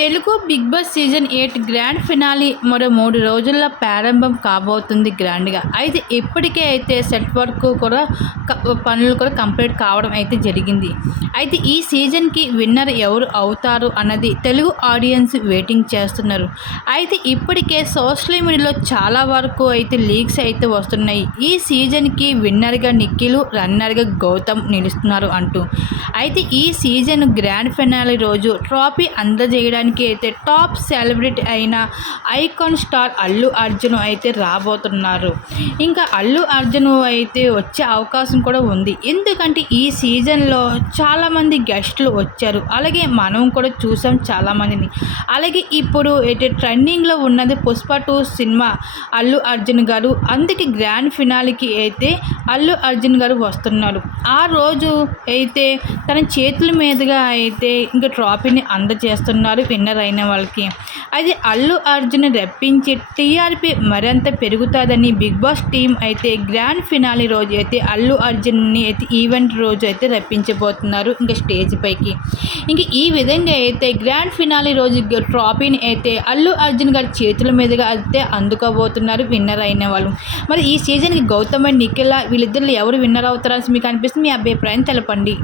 Telugu big boss season 8 grand finale మరో 3 రోజుల్లో ప్రారంభం కాబోతుంది గ్రాండ్గా. అయితే ఇప్పటికే అయితే సెట్ వర్క్ కూడా పనులు కూడా కంప్లీట్ కావడం అయితే జరిగింది. అయితే ఈ సీజన్కి విన్నర్ ఎవరు అవుతారు అన్నది తెలుగు ఆడియన్స్ వెయిటింగ్ చేస్తున్నారు. అయితే ఇప్పటికే సోషల్ మీడియాలో చాలా వరకు అయితే లీక్స్ అయితే వస్తున్నాయి. ఈ సీజన్కి విన్నర్గా నిఖిల్, రన్నర్గా గౌతమ్ నిలుస్తున్నారు అంటూ. అయితే ఈ సీజన్ గ్రాండ్ ఫినాలే రోజు ట్రోఫీ అందజేయడానికి అయితే టాప్ సెలబ్రిటీ అయిన ఐకాన్ స్టార్ అల్లు అర్జున్ అయితే రాబోతున్నారు. ఇంకా అల్లు అర్జున్ అయితే వచ్చే అవకాశం కూడా ఉంది. ఎందుకంటే ఈ సీజన్లో చాలామంది గెస్టులు వచ్చారు. అలాగే మనం కూడా చూసాం చాలామందిని. అలాగే ఇప్పుడు అయితే ట్రెండింగ్లో ఉన్నది పుష్ప 2 సినిమా అల్లు అర్జున్ గారు. అందుకే గ్రాండ్ ఫినాలేకి అయితే అల్లు అర్జున్ గారు వస్తున్నారు. ఆ రోజు అయితే తన చేతుల మీదుగా అయితే ఇంకా ట్రోఫీని అందజేస్తున్నారు విన్నర్ అయిన వాళ్ళకి. అయితే అల్లు అర్జున్ రప్పించి టీఆర్పీ మరింత పెరుగుతుందని బిగ్ బాస్ టీం అయితే గ్రాండ్ ఫినాలే రోజు అయితే అల్లు అర్జున్ని అయితే ఈవెంట్ రోజు అయితే రప్పించబోతున్నారు ఇంకా స్టేజ్ పైకి. ఇంక ఈ విధంగా అయితే గ్రాండ్ ఫినాలే రోజు ట్రోఫీని అయితే అల్లు అర్జున్ గారి చేతుల మీదుగా అయితే అందుకోబోతున్నారు విన్నర్ అయిన వాళ్ళు. మరి ఈ సీజన్కి గౌతమ్ అండ్ నిఖిల్ వీళ్ళిద్దరు ఎవరు విన్నర్ అవుతారని మీకు అనిపిస్తుంది? మీ అభిప్రాయం తెలపండి.